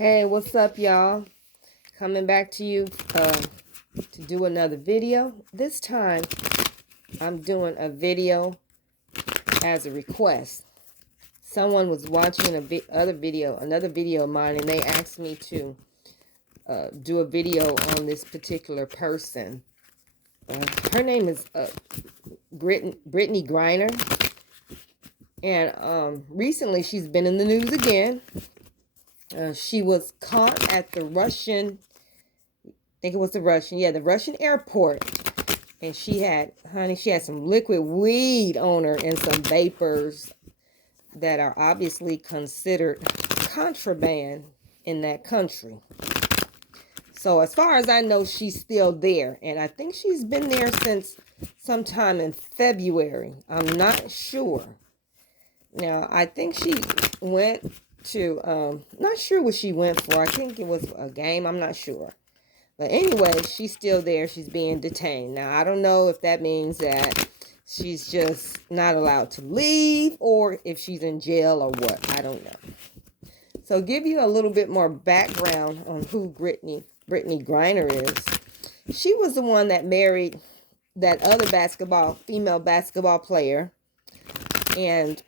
Hey, what's up, y'all? Coming back to you to do another video. This time, I'm doing a video as a request. Someone was watching another video of mine, and they asked me to do a video on this particular person. Her name is Brittany Griner, and recently she's been in the news again. She was caught at the Russian, I think it was the Russian airport. And she had some liquid weed on her and some vapors that are obviously considered contraband in that country. So as far as I know, she's still there. And I think she's been there since sometime in February. I'm not sure. Now, I think she went to, not sure what she went for. I think it was a game. I'm not sure. But anyway, she's still there. She's being detained. Now, I don't know if that means that she's just not allowed to leave or if she's in jail or what. I don't know. So give you a little bit more background on who Brittany Griner is. She was the one that married that other female basketball player. And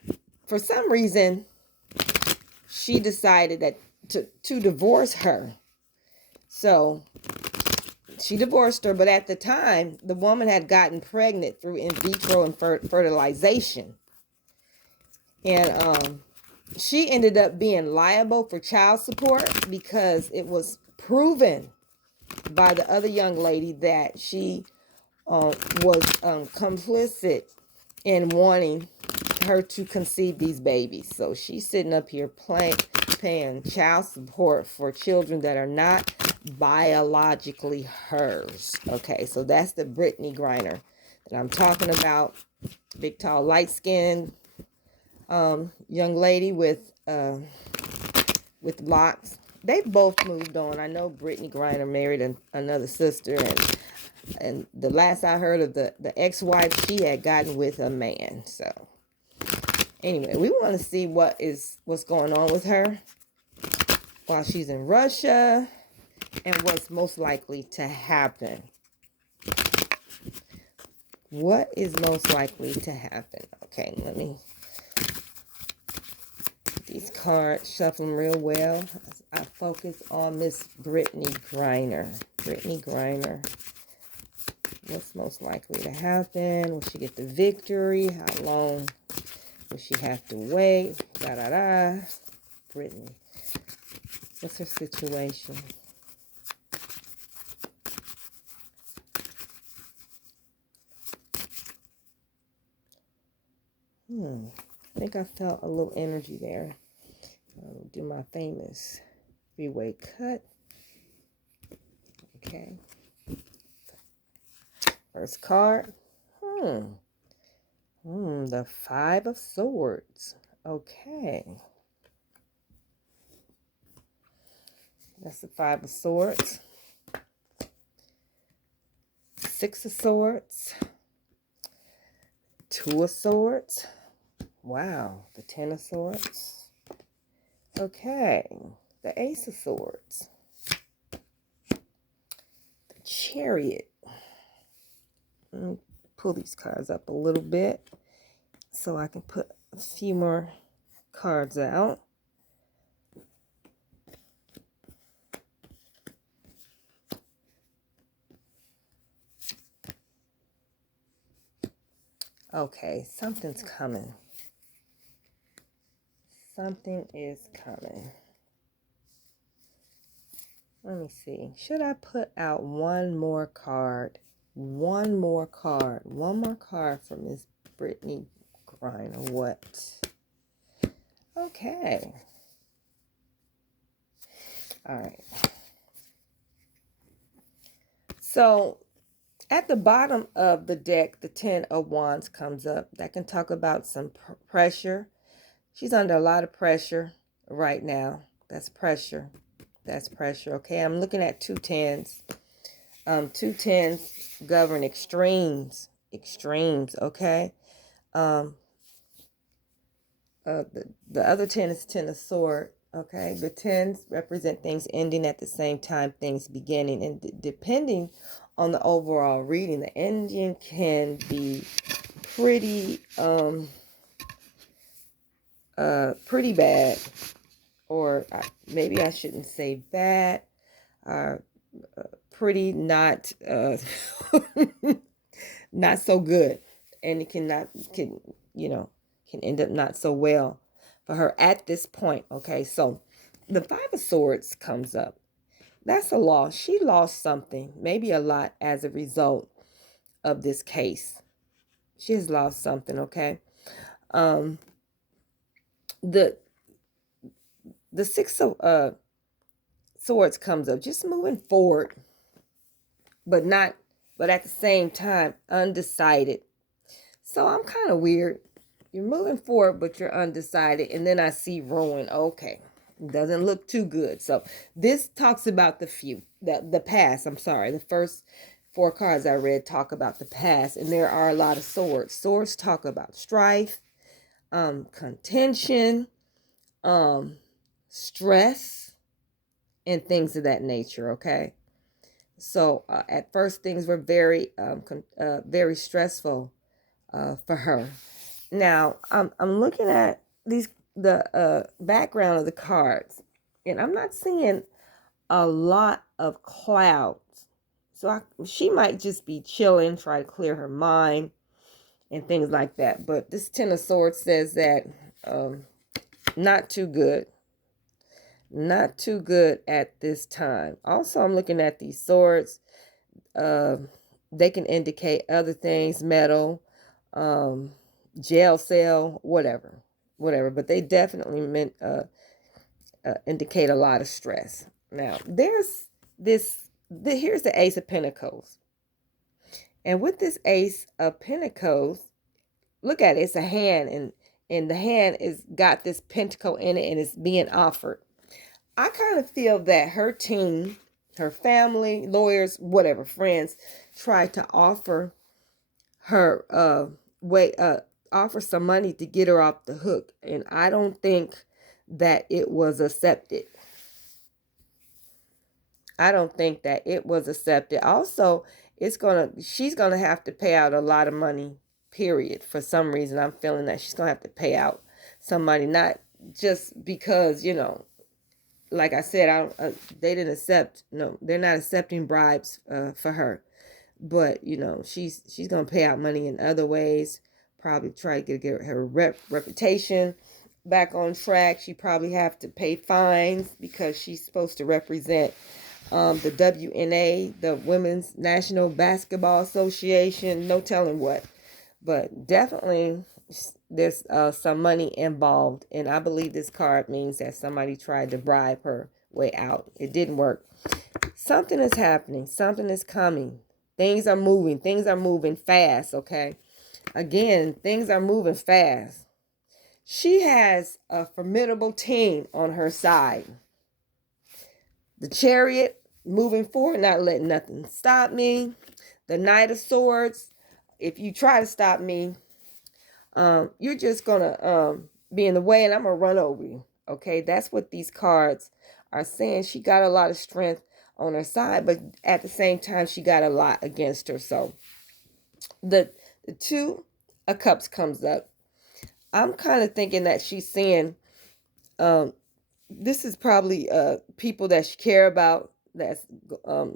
for some reason, she decided that to divorce her. So she divorced her, but at the time, the woman had gotten pregnant through in vitro and fertilization. And she ended up being liable for child support because it was proven by the other young lady that she was complicit in wanting her to conceive these babies. So she's sitting up here paying child support for children that are not biologically hers. Okay, so that's the Brittany Griner that I'm talking about. Big, tall, light-skinned young lady with locks. They both moved on. I know Brittany Griner married another sister, and the last I heard of the ex-wife, she had gotten with a man. So anyway, we want to see what's going on with her while she's in Russia and what's most likely to happen. What is most likely to happen? Okay, let me get these cards, shuffle them real well. I focus on Miss Brittany Griner. Brittany Griner. What's most likely to happen? Will she get the victory? How long will she have to wait? Brittany. What's her situation? I think I felt a little energy there. I'll do my famous three-way cut. Okay. First card. The Five of Swords. Okay. That's the Five of Swords. Six of Swords. Two of Swords. Wow. The Ten of Swords. Okay. The Ace of Swords. The Chariot. Let me pull these cards up a little bit so I can put a few more cards out. Okay, something's coming. Something is coming. Let me see. Should I put out one more card? One more card for Miss Brittany Griner. What? Okay. All right. So at the bottom of the deck, the Ten of Wands comes up. That can talk about some pressure. She's under a lot of pressure right now. That's pressure. That's pressure. Okay, I'm looking at two tens. Two tens govern extremes. Extremes, okay? The other 10 is Ten of Swords. Okay, the tens represent things ending at the same time, things beginning, and depending on the overall reading, the ending can be pretty pretty bad, or maybe I shouldn't say bad, uh, pretty not not so good, and it can can end up not so well for her at this point. Okay, so the Five of Swords comes up. That's a loss. She lost something, maybe a lot, as a result of this case. She has lost something. Okay, um, the Six of Swords comes up, just moving forward, but not, but at the same time undecided. So I'm kind of weird. You're moving forward, but you're undecided. And then I see ruin. Okay. Doesn't look too good. So this talks about the past. I'm sorry. The first four cards I read talk about the past. And there are a lot of swords. Swords talk about strife, contention, stress, and things of that nature. Okay. So at first things were very stressful for her. Now, I'm looking at the background of the cards, and I'm not seeing a lot of clouds. So she might just be chilling, try to clear her mind, and things like that. But this Ten of Swords says that not too good. Not too good at this time. Also, I'm looking at these swords. They can indicate other things, metal, jail cell, whatever. But they definitely indicate a lot of stress. Now, there's here's the Ace of Pentacles. And with this Ace of Pentacles, look at it, it's a hand, and the hand is got this pentacle in it, and it's being offered. I kind of feel that her team, her family, lawyers, whatever, friends, tried to offer her offer some money to get her off the hook, and I don't think that it was accepted. Also, she's gonna have to pay out a lot of money, period. For some reason, I'm feeling that she's gonna have to pay out some money, not just because, like I said, they didn't accept. No, they're not accepting bribes for her. But she's gonna pay out money in other ways. Probably try to get her reputation back on track. She probably have to pay fines because she's supposed to represent the WNA, the Women's National Basketball Association. No telling what, but definitely there's some money involved, and I believe this card means that somebody tried to bribe her way out. It didn't work. Something is happening. Something is coming. Things are moving. Things are moving fast, okay? Again, things are moving fast. She has a formidable team on her side. The Chariot, moving forward, not letting nothing stop me. The Knight of Swords, if you try to stop me, you're just going to be in the way, and I'm going to run over you, okay? That's what these cards are saying. She got a lot of strength on her side, but at the same time, she got a lot against her. So the Two of Cups comes up. I'm kind of thinking that she's saying this is probably people that she care about, that's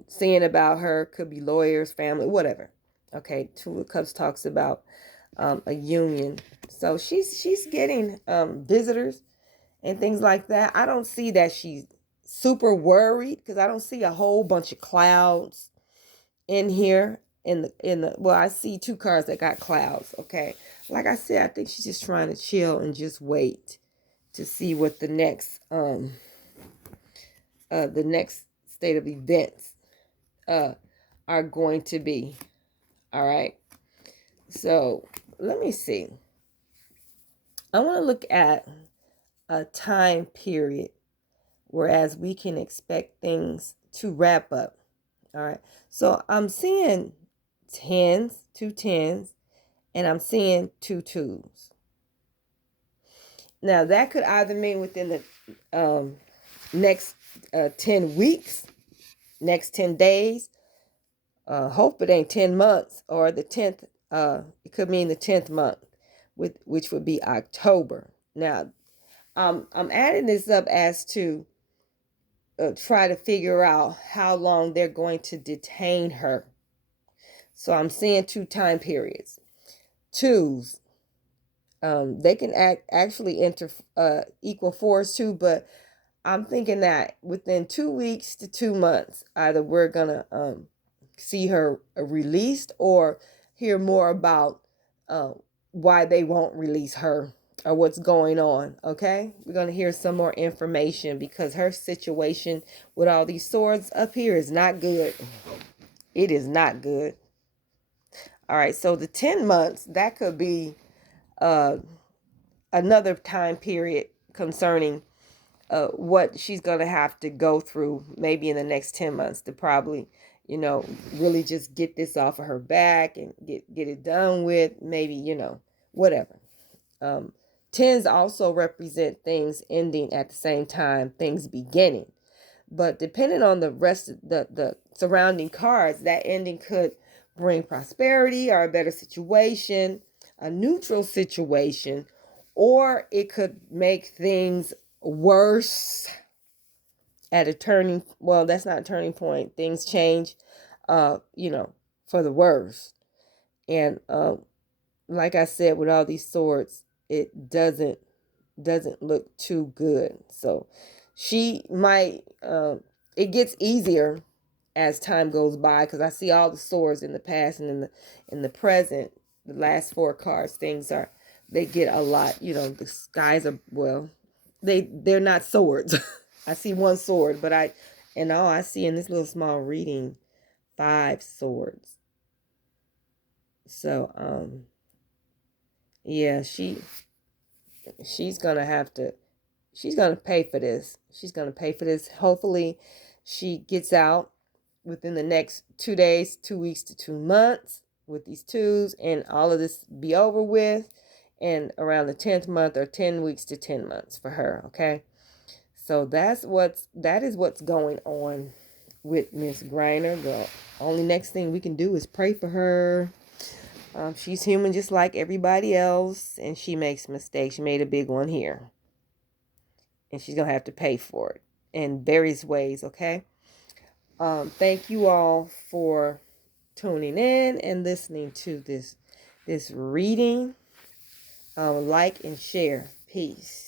saying about her. Could be lawyers, family, whatever. Okay, Two of Cups talks about a union. So she's getting visitors and things like that. I don't see that she's super worried because I don't see a whole bunch of clouds in here. Well, I see two cards that got clouds. Okay, like I said, I think she's just trying to chill and just wait to see what the next state of events are going to be. All right, so let me see. I want to look at a time period whereas we can expect things to wrap up. All right. So I'm seeing tens, two tens, and I'm seeing two twos. Now, that could either mean within the next 10 weeks, next 10 days. Hope it ain't 10 months, or the 10th. It could mean the 10th month, which would be October. Now, I'm adding this up as to try to figure out how long they're going to detain her. So I'm seeing 2 time periods. Twos. They can actually enter equal fours too, but I'm thinking that within 2 weeks to 2 months, either we're gonna see her released or hear more about why they won't release her or what's going on. Okay, we're gonna hear some more information because her situation with all these swords up here is not good. It is not good. All right, so the 10 months, that could be another time period concerning what she's going to have to go through maybe in the next 10 months to probably, really just get this off of her back and get it done with, maybe, whatever. Tens also represent things ending at the same time, things beginning. But depending on the rest of the surrounding cards, that ending could bring prosperity or a better situation, a neutral situation, or it could make things worse at a turning, well, that's not a turning point. Things change, for the worse. And like I said, with all these swords, it doesn't look too good. So she might, it gets easier as time goes by, because I see all the swords in the past and in the present, the last 4 cards, they get a lot, the skies are, well, they're not swords. I see 1 sword, but I see in this little small reading 5 swords. So yeah, she's gonna have to, she's gonna pay for this. She's gonna pay for this. Hopefully she gets out within the next 2 days, 2 weeks to 2 months with these 2s, and all of this be over with, and around the 10th month or 10 weeks to 10 months for her. Okay, so that is what's going on with Miss Griner. The only next thing we can do is pray for her. She's human just like everybody else, and she makes mistakes. She made a big one here, and she's gonna have to pay for it in various ways. Okay. Thank you all for tuning in and listening to this reading. Like and share. Peace.